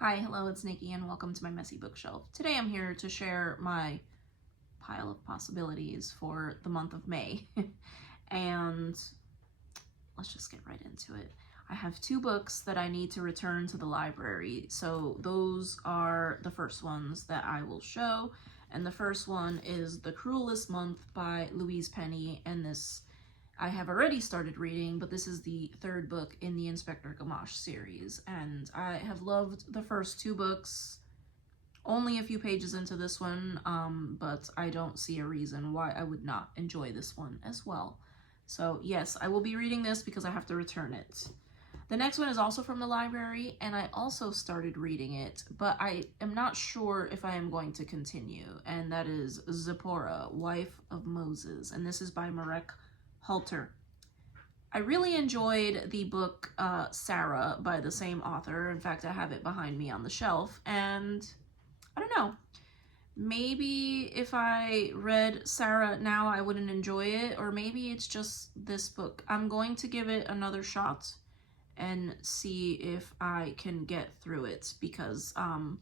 Hi, hello, it's Nikki, and welcome to my messy bookshelf. Today I'm here to share my pile of possibilities for the month of May. And let's just get right into it. I have 2 books that I need to return to the library, so those are the first ones that I will show. And the first one is The Cruelest Month by Louise Penny, and this I have already started reading, but this is the 3rd book in the Inspector Gamache series, and I have loved the first 2 books. Only a few pages into this one, but I don't see a reason why I would not enjoy this one as well. So yes, I will be reading this because I have to return it. The next one is also from the library, and I also started reading it, but I am not sure if I am going to continue, and that is Zipporah, Wife of Moses, and this is by Marek Halter. I really enjoyed the book Sarah by the same author. In fact, I have it behind me on the shelf, and I don't know. Maybe if I read Sarah now, I wouldn't enjoy it, or maybe it's just this book. I'm going to give it another shot and see if I can get through it, because I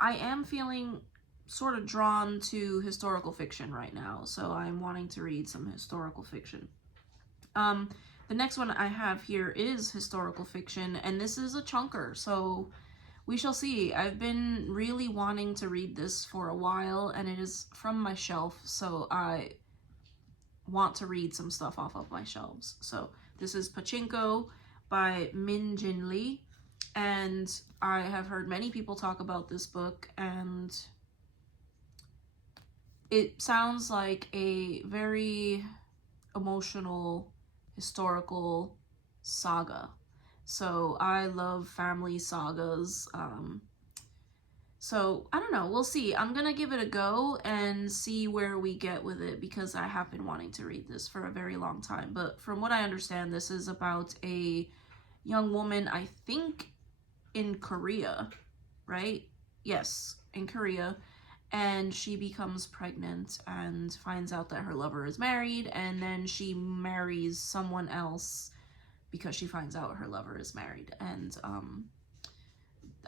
am feeling sort of drawn to historical fiction right now, so I'm wanting to read some historical fiction. The next one I have here is historical fiction, and this is a chunker, so we shall see. I've been really wanting to read this for a while, and it is from my shelf, so I want to read some stuff off of my shelves. So this is Pachinko by Min Jin Lee, and I have heard many people talk about this book, and it sounds like a very emotional historical saga. So I love family sagas. So I don't know, we'll see. I'm gonna give it a go and see where we get with it, because I have been wanting to read this for a very long time. But from what I understand, this is about a young woman, I think in Korea, right? Yes, in Korea. And she becomes pregnant and finds out that her lover is married, and then she marries someone else because she finds out her lover is married. And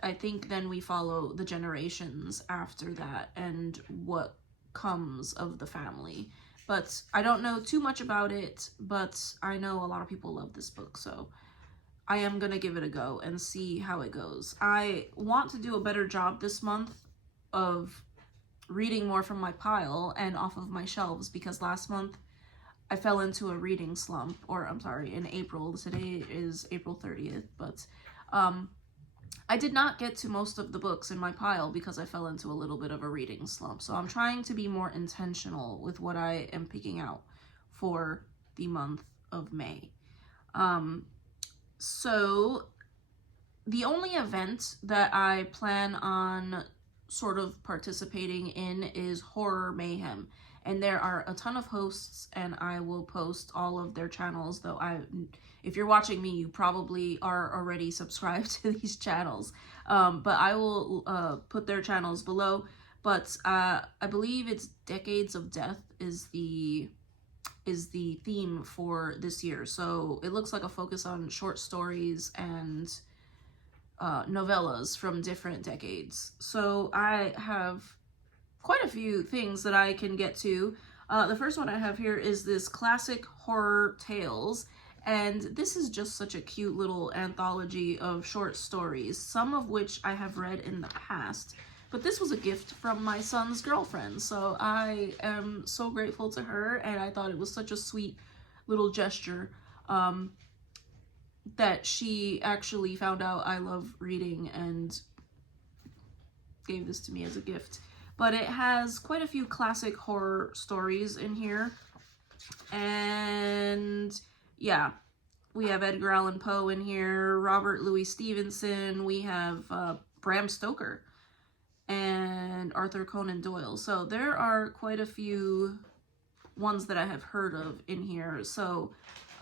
I think then we follow the generations after that and what comes of the family. But I don't know too much about it, but I know a lot of people love this book, so I am gonna give it a go and see how it goes. I want to do a better job this month of reading more from my pile and off of my shelves, because last month I fell into a reading slump, or I'm sorry, in April. Today is April 30th, but I did not get to most of the books in my pile because I fell into a little bit of a reading slump. So I'm trying to be more intentional with what I am picking out for the month of May. So the only event that I plan on sort of participating in is Horror Mayhem, and there are a ton of hosts, and I will post all of their channels, though if you're watching me, you probably are already subscribed to these channels, but I will put their channels below. But I believe it's Decades of Death is the theme for this year, so it looks like a focus on short stories and novellas from different decades. So I have quite a few things that I can get to. The first one I have here is this Classic Horror Tales, and this is just such a cute little anthology of short stories, some of which I have read in the past, but this was a gift from my son's girlfriend, so I am so grateful to her, and I thought it was such a sweet little gesture that she actually found out I love reading and gave this to me as a gift. But it has quite a few classic horror stories in here. And yeah, we have Edgar Allan Poe in here, Robert Louis Stevenson, we have Bram Stoker, and Arthur Conan Doyle. So there are quite a few ones that I have heard of in here. So,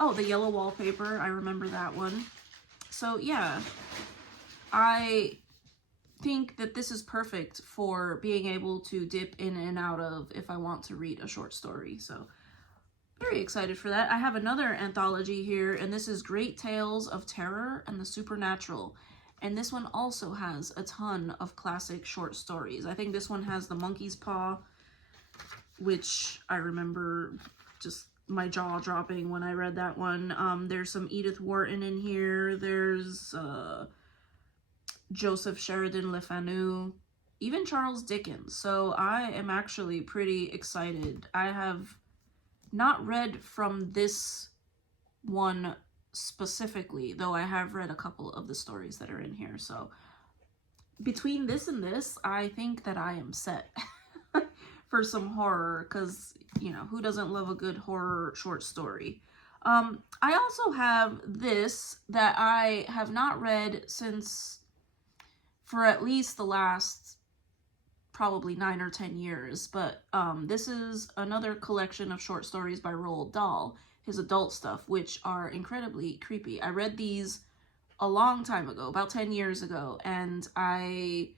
oh, The Yellow Wallpaper, I remember that one. So yeah, I think that this is perfect for being able to dip in and out of if I want to read a short story. So very excited for that. I have another anthology here, and this is Great Tales of Terror and the Supernatural. And this one also has a ton of classic short stories. I think this one has The Monkey's Paw, which I remember just my jaw dropping when I read that one. There's some Edith Wharton in here. There's Joseph Sheridan Le Fanu, even Charles Dickens. So I am actually pretty excited. I have not read from this one specifically, though I have read a couple of the stories that are in here. So between this and this, I think that I am set for some horror, because, you know, who doesn't love a good horror short story? I also have this that I have not read since for at least the last probably 9 or 10 years, but this is another collection of short stories by Roald Dahl, his adult stuff, which are incredibly creepy. I read these a long time ago, about 10 years ago, and I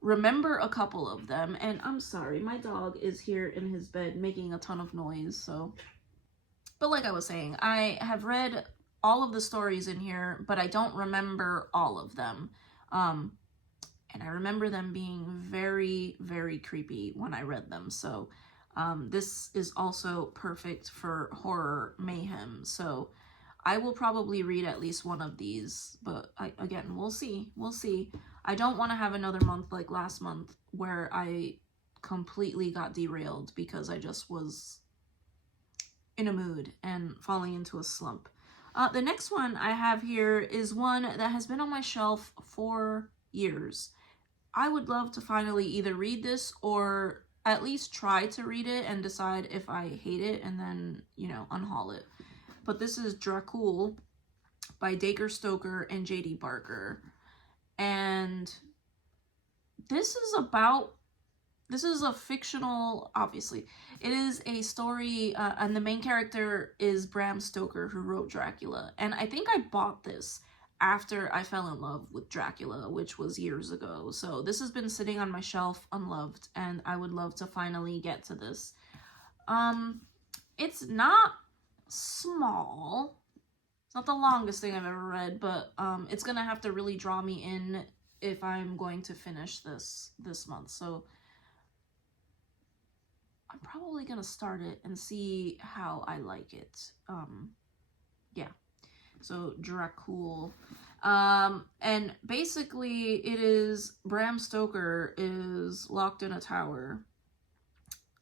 remember a couple of them. And I'm sorry, my dog is here in his bed making a ton of noise, so. But like I was saying, I have read all of the stories in here, but I don't remember all of them. And I remember them being very, very creepy when I read them. So this is also perfect for horror mayhem. So I will probably read at least one of these, but again, we'll see. We'll see. I don't want to have another month like last month where I completely got derailed because I just was in a mood and falling into a slump. The next one I have here is one that has been on my shelf for years. I would love to finally either read this or at least try to read it and decide if I hate it and then, you know, unhaul it. But this is Dracul by Dacre Stoker and J.D. Barker. And this is a fictional, obviously. It is a story, and the main character is Bram Stoker, who wrote Dracula. And I think I bought this after I fell in love with Dracula, which was years ago. So this has been sitting on my shelf unloved, and I would love to finally get to this. It's not small. It's not the longest thing I've ever read, but it's gonna have to really draw me in if I'm going to finish this month. So I'm probably gonna start it and see how I like it. Yeah. So Dracul. And basically it is Bram Stoker is locked in a tower,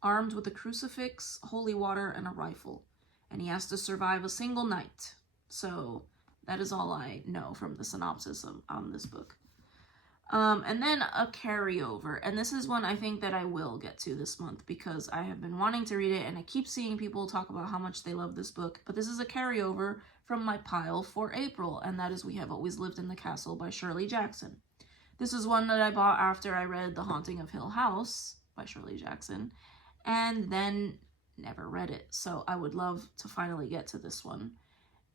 armed with a crucifix, holy water, and a rifle. And he has to survive a single night. So that is all I know from the synopsis on this book. And then a carryover. And this is one I think that I will get to this month because I have been wanting to read it and I keep seeing people talk about how much they love this book. But this is a carryover from my pile for April, and that is We Have Always Lived in the Castle by Shirley Jackson. This is one that I bought after I read The Haunting of Hill House by Shirley Jackson, and then never read it. So I would love to finally get to this one.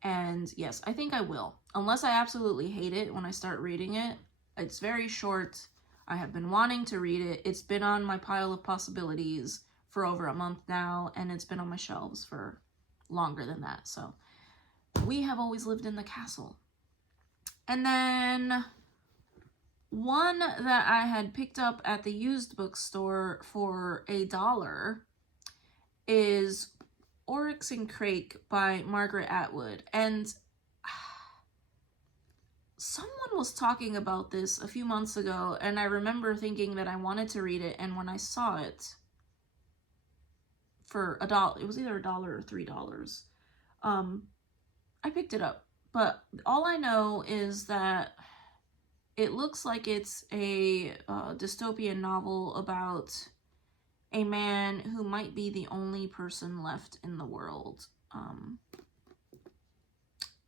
And yes, I think I will. Unless I absolutely hate it when I start reading it. It's very short. I have been wanting to read it. It's been on my pile of possibilities for over a month now, and it's been on my shelves for longer than that. So We Have Always Lived in the Castle. And then one that I had picked up at the used bookstore for $1 is Oryx and Crake by Margaret Atwood. And someone was talking about this a few months ago, and I remember thinking that I wanted to read it, and when I saw it for $1, it was either $1 or $3, I picked it up. But all I know is that it looks like it's a dystopian novel about a man who might be the only person left in the world.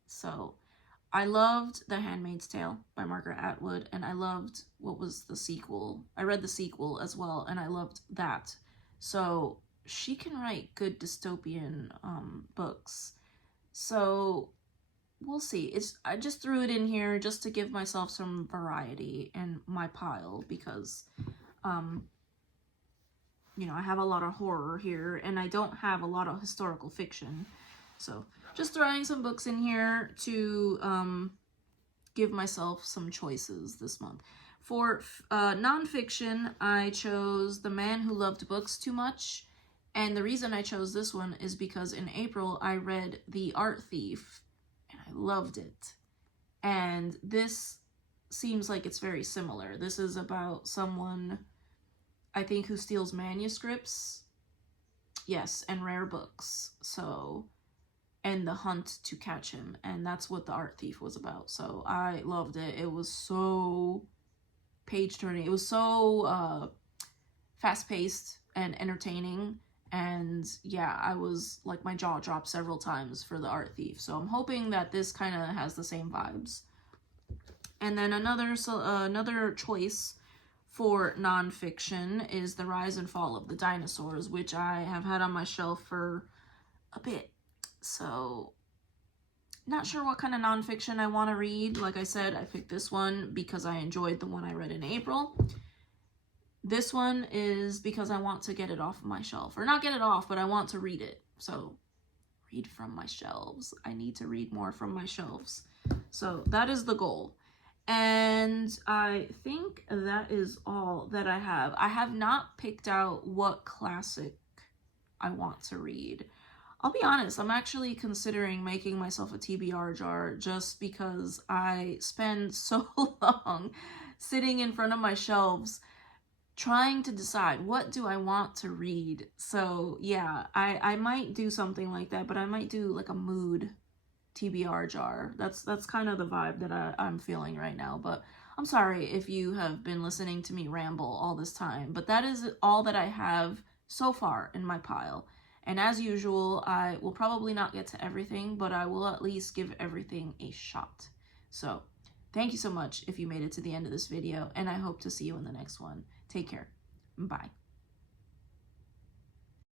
So I loved The Handmaid's Tale by Margaret Atwood, and I loved, what was the sequel? I read the sequel as well, and I loved that. So she can write good dystopian books. So we'll see. I just threw it in here just to give myself some variety in my pile because, you know, I have a lot of horror here, and I don't have a lot of historical fiction. So just throwing some books in here to give myself some choices this month. For nonfiction, I chose The Man Who Loved Books Too Much. And the reason I chose this one is because in April I read The Art Thief and I loved it. And this seems like it's very similar. This is about someone, I think, who steals manuscripts. Yes, and rare books. So, and the hunt to catch him. And that's what The Art Thief was about. So I loved it. It was so page-turning. It was so fast-paced and entertaining. And yeah, I was like, my jaw dropped several times for The Art Thief. So I'm hoping that this kind of has the same vibes. And then another choice for nonfiction is The Rise and Fall of the Dinosaurs, which I have had on my shelf for a bit. So not sure what kind of nonfiction I want to read. Like I said, I picked this one because I enjoyed the one I read in April. This one is because I want to get it off of my shelf. Or not get it off, but I want to read it. So, read from my shelves. I need to read more from my shelves. So, that is the goal. And I think that is all that I have. I have not picked out what classic I want to read. I'll be honest, I'm actually considering making myself a TBR jar just because I spend so long sitting in front of my shelves trying to decide what do I want to read. So yeah, I might do something like that, but I might do like a mood TBR jar. That's kind of the vibe that I'm feeling right now. But I'm sorry if you have been listening to me ramble all this time, but that is all that I have so far in my pile. And as usual, I will probably not get to everything, but I will at least give everything a shot. So thank you so much if you made it to the end of this video, and I hope to see you in the next one. Take care. Bye.